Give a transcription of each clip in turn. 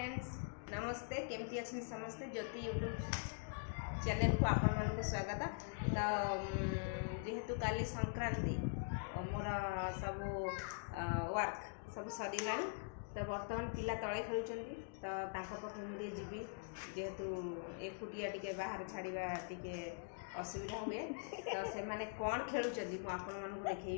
Friends नमस्ते केमती अच्छे समस्ते ज्योति यूट्यूब चैनल को आपण मानक स्वागत। तो जेहेतु काली संक्रांति मोर सब वर्क सब सरला तो बर्तमान पिला तले खेलुंट तो पाखे मुझे जीवी जेहेतु एकुटिया टिके बाहर छाड़ा टिके असुविधा हुए तो से माने कौन खेलुंट आपण मानक देखी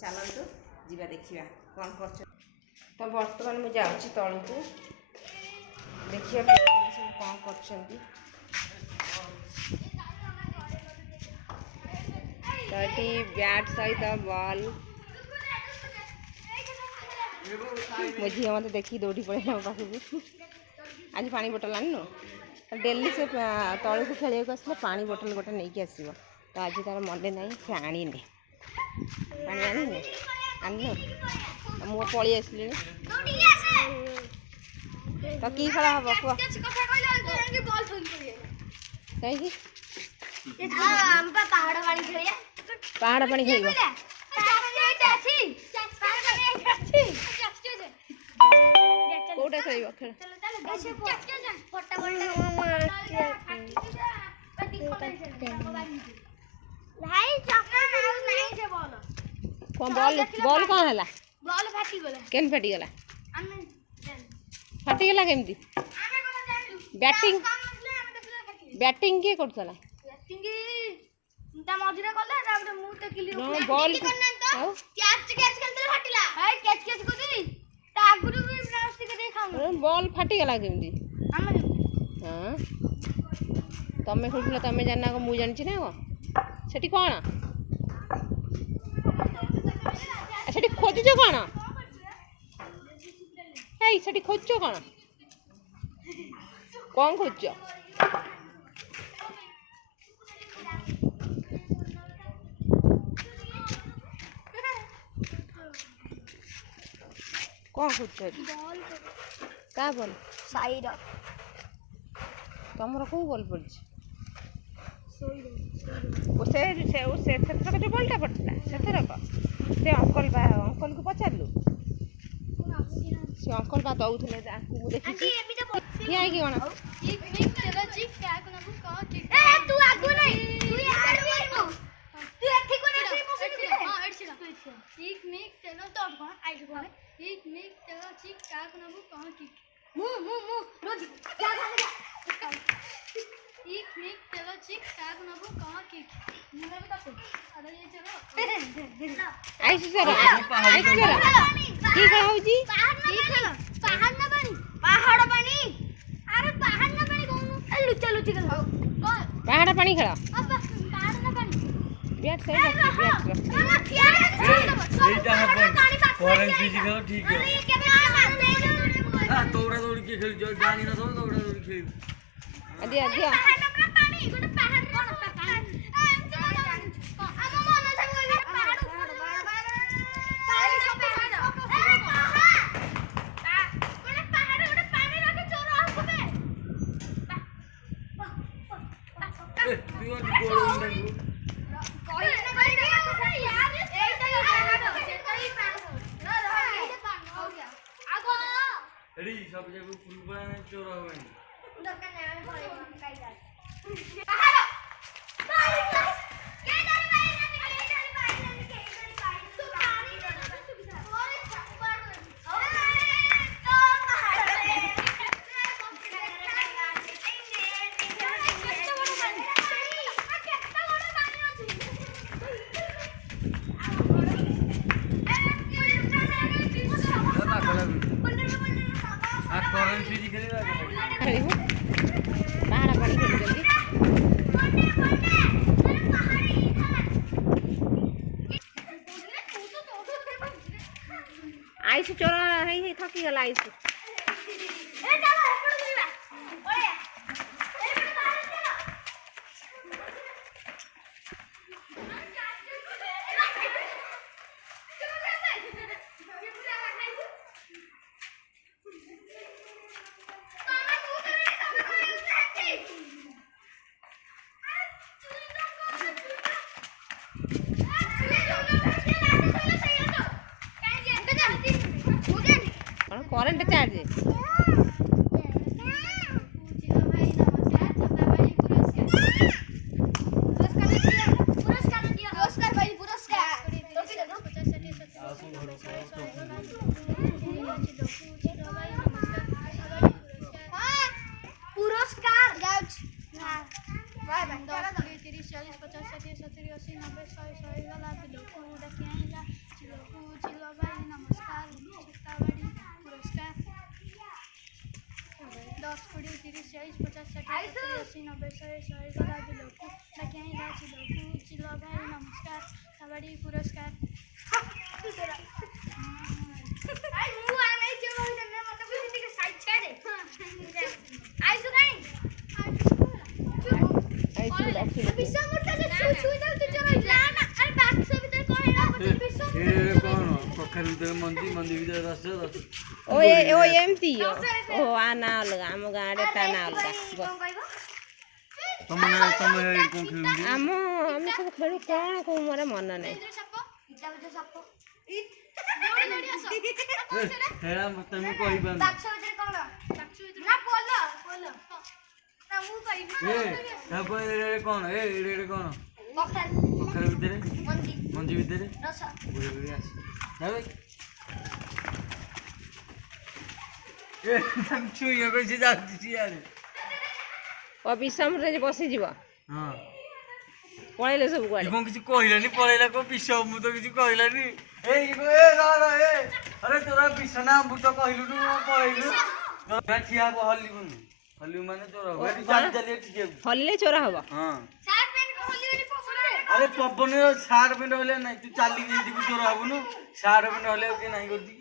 चलतु जीवा देखा कौन कर। तो बर्तमान मुझे जाऊँगी तलू को देखिए सब कौन कर। तो ये बैट सहित बॉल मो झी मत देखी दौड़ी पड़े मो पाखक आज पानी बोतल आन डेली से तलू को खेल आसले पानी बोतल गोटे नहीं आसो तो आज तार मन ना से आनी पानी आनी आन मु पलि आसली तो की खेल हम कह कहीं पहाड़ पानी खेल कौटा खेल खेल कौन बॉल बॉल कौन है केन फाटी गला फाटी गला केमती बैटिंग बैटिंग के करथला मझिरे कले तापर मु टेकिली बॉल कैच खेलते फाटिला हाय कैच करदी ता आगुरु भी प्लास्टिक दे खाऊ बॉल फाटी गला केमती हमर हां तमे खेलुला तमे जानना को मु जानछि ना को सेठी कोन सेठी खोजछ कोन हे सेठी खोजछ कोन कौन खोजछ कौन खोजछ बॉल का बॉल साइड तमरो को बॉल पड़छ सोई से थरक जो बॉलटा पड़ता से थरक से अंकल को पचारलु से अंकल बा दउथले आकु देखि आंटी एमी तो किया है कि कोन एक मिनट चलो जी क्या को ना कह कि ए तू आगु नहीं तू आगु तू एठी को ना मो से हां एठी एक मिनट चलो तो कोन आई को एक मिनट चलो जी क्या को ना कह कि मु रोज क्या कर एक मिनट चलो जी क्या को ना कह कि मु भी तो अरे ये चलो आइस सर की कहू जी पहाड़ ना पानी अरे पहाड़ ना पानी कहू ए लुचा लुची कर पहाड़ पानी खेल पहाड़ ना पानी बैट से बैट এইটা হবে ফরেন ফিজিক্যাল ঠিক আছে দৌড়া দৌড়ি কি খেলি জানি না তো দৌড়া দৌড়ি খেলি আদি আদি পানি গোটে পাহাড় কোন পাহাড় ଆମ ମନ ସବୁ ପାହାଡ଼ ପାଣି ସବୁ ପାହାଡ଼ ଗୋଟେ ପାହାଡ଼ ଗୋଟେ ପାଣି ରଖି ଚୋର ଆସିବେ তুই ওই গোল দেখু এডি সব জায়গা ফুল পড়া চোর হবে দরকার নাই আমি পরে কাইদা পাহাড় পাহাড় কে ধরে পাই না কে ধরে পাই না কে ধরে পাই তো পানি না সুবিধা ওরে ছাপার ওরে তো পাহাড় রে আর ফরেন ফিজিক্যাল खेलिबु पहाड़ पानी खेल जल्दी आइस चोर हे थकी गला आइस ए चलो एपड़ बुलिबा ओए एपड़ बाहर चलो କରେଣ୍ଟ ଚାର୍ଜ କଣ କଖାରୁ ଭିତରେ ମଞ୍ଜି ମଞ୍ଜି ଭିତରେ ରସ ରସ ଓ ଏମିତି ଓ ଆ ନା ଅଲଗା ଆମ ଗାଁରେ ତା ନା ଅଲଗା ତମେ ତମେ କଣ ଖେଳୁଛନ୍ତି? ଆମେ ସବୁ ଖେଳୁ କଣ କୋଉ ମୋର ମନ ନାହିଁ ହେରା ତମେ କହିପାରୁନ ତାପରେ କଣ ଏଇଟା କଣ କଖାରୁ ଭିତରେ ମଞ୍ଜି ଭିତରେ ବୁଢ଼ୀ ବୁଢ଼ୀ ଆସ ଛୁଇଁ କହିଛି ଯାଉଛି ସିଆଡ଼େ ଓ ବିଷମରେ ବସିଯିବ ହଁ ପଳେଇଲେ ସବୁ କୁଆଡ଼େ କଣ କିଛି କହିଲାନି ପଳେଇଲା କଣ ବିଷ ମୁଁ ତ କିଛି କହିଲାନି ଆରେ ତୋର ବିଷ ନା ଅମୃତ କହିଲୁ ପଳେଇଲୁ ଠିଆ ହବ ହଲିବୁନି ହଲିବୁ ମାନେ ଚୋର ହବ ଏଠି ଚାଲି ଚାଲି ଟିକେ ହଲିଲେ ଚୋର ହବ ହଁ ଆରେ ପବନରେ ସାର୍ଟ ପ୍ୟାଣ୍ଟ ହଲେ ନାହିଁ ତୁ ଚାଲିକି ଯିବୁ ଚୋର ହବୁନୁ ସାର୍ଟ ପ୍ୟାଣ୍ଟ ହଲେ କିଏ ନାହିଁ କରୁଛି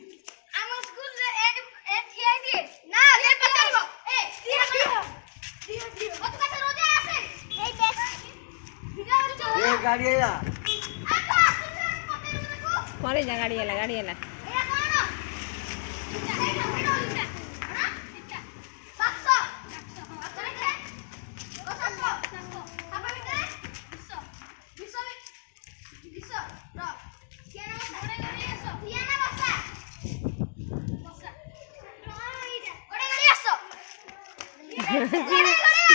ଗାଡ଼ି ଆଇଲା ପରେ ଯା ଗାଡ଼ି ହେଲା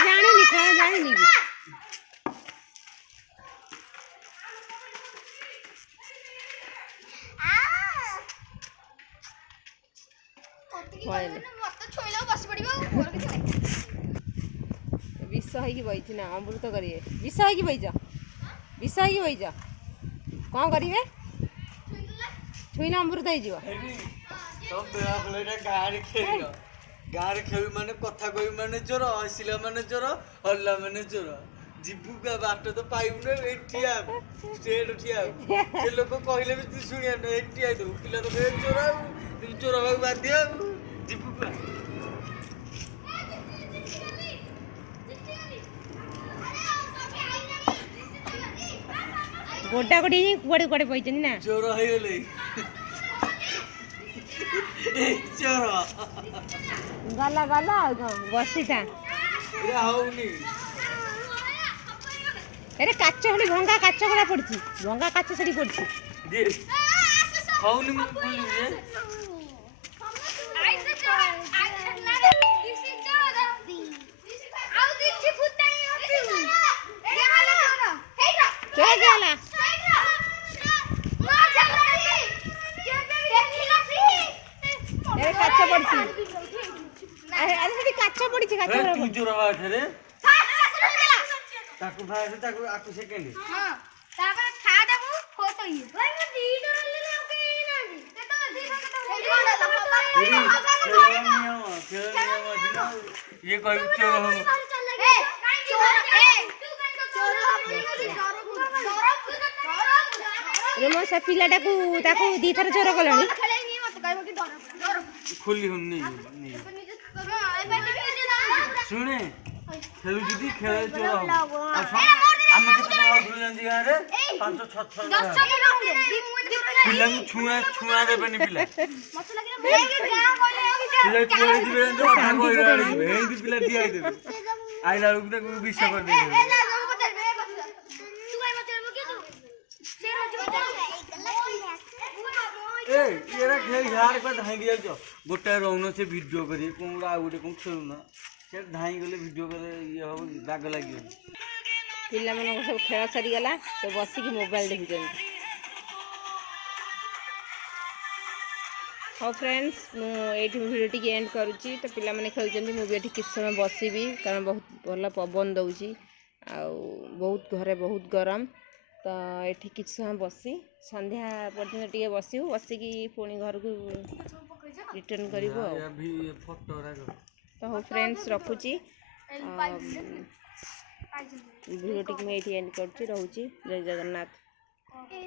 ଜାଣିନି କଣ ଜାଣିନି କି ବିଷ ହେଇକି ବଇଛି ନା ଅମୃତ କରିବେ ବିଷ ହେଇକି ବଇଛ କଣ କରିବେ ଛୁଇଁଲେ ଅମୃତ ହେଇଯିବ ଗାଁରେ ଖେଳୁ ମାନେ କଥା କହିବୁ ମାନେ ଚୋର ହସିଲା ମାନେ ଚୋର ହଲିଲା ମାନେ ଚୋର ଯିବୁ ବାଟ ତ ପାଇବୁନି ଏଠି ଠିଆ ଠିଆ ସେ ଲୋକ କହିଲେ ବି ତୁ ଶୁଣିବା ନା ଏଠି ଠିଆ ହେଇଥିବୁ ପିଲା ତ କହିବେ ଚୋର ଆଉ ଚୋର ହବାକୁ ବାଧ୍ୟ ଆଉ ଯିବୁ ଗୋଟା ଗୋଟି କୁଆଡ଼େ କୁଆଡ଼େ ବଇଛନ୍ତି ନା ଚୋର ହେଇଗଲେ ଚୋର ଗଲା ଆଉ କଣ ବସିଥା ହଉନି ଏରେ କାଚ ସେଠି ଭଙ୍ଗା କାଚ ଗୁଡ଼ା ପଡ଼ିଛି ଭଙ୍ଗା କାଚ ସେଠି ପଡ଼ିଛି ହଉନି ମୁଁ ବୁଲିବି କାଚ ପଡ଼ିଛି କାଚ ପଡ଼ିଛି ତୁ ଚୋର ବାଠରେ ତାକୁ ଫାଷ୍ଟ ତାକୁ ଆକୁ ସେକେଣ୍ଡ ତାପରେ ଖାଦା ମୁଁ ଫଟୋ ଇଏ ଭାଇ ମୁଁ ଦିଟା ରହିଲେ ଆଉ କେହି ନାହାନ୍ତି ଇଏ କହିବୁ ଚୋର ହବ ସେ ପିଲାଟାକୁ ତାକୁ ଦିଥର ଚୋର କଲଣି ଖୋଲି ହଉନି ଶୁଣେ ଖେଳୁଛୁ ଟି ଖେଳ ଚୋର ହବ ଆମେ କେତେ ଟଙ୍କା ଜାଣିଛି ଗାଁରେ 5-6 ପିଲାଙ୍କୁ ଛୁଆ ଦେବେନି ପିଲା ପିଲା ଠିଆ ହେଇଦେବେ ଆଇଲା ବେଳକୁ ତାକୁ ବିଷ କରିଦେଇଦେବେ ଏରା ଖେଳି ହାର ଭାଙ୍ଗି ଯାଉଛ गोटाए रहुन से भिडियो करिए कौन गोटे आउ गोटे कौन खेलुन से धाई गले भिडियो कले ये हम राग लगे ପିଲାମାନଙ୍କ ସବୁ ଖେଳ ସରିଗଲା ତ ବସିକି ମୋବାଇଲ ଦେଖୁଛନ୍ତି। ହଉ ଫ୍ରେଣ୍ଡସ୍ ମୁଁ ଏଇଠି ଭିଡ଼ିଓ ଟିକେ ଏଣ୍ଡ କରୁଛି। ତ ପିଲାମାନେ ଖେଳୁଛନ୍ତି ମୁଁ ବି ଏଠି କିଛି ସମୟ ବସିବି କାରଣ ବହୁତ ଭଲ ପବନ ଦେଉଛି ଆଉ ବହୁତ ଘରେ ବହୁତ ଗରମ। ତ ଏଠି କିଛି ସମୟ ବସି ସନ୍ଧ୍ୟା ପର୍ଯ୍ୟନ୍ତ ଟିକେ ବସିବୁ ବସିକି ପୁଣି ଘରକୁ ରିଟର୍ନ କରିବୁ ଆଉ। फोटो ତ ହଉ ଫ୍ରେଣ୍ଡସ୍ ରଖୁଛି ଭିଡ଼ିଓ ଟିକେ ମୁଁ ଏଇଠି ଏଣ୍ଡ କରୁଛି ରହୁଛି। ଜୟ ଜଗନ୍ନାଥ।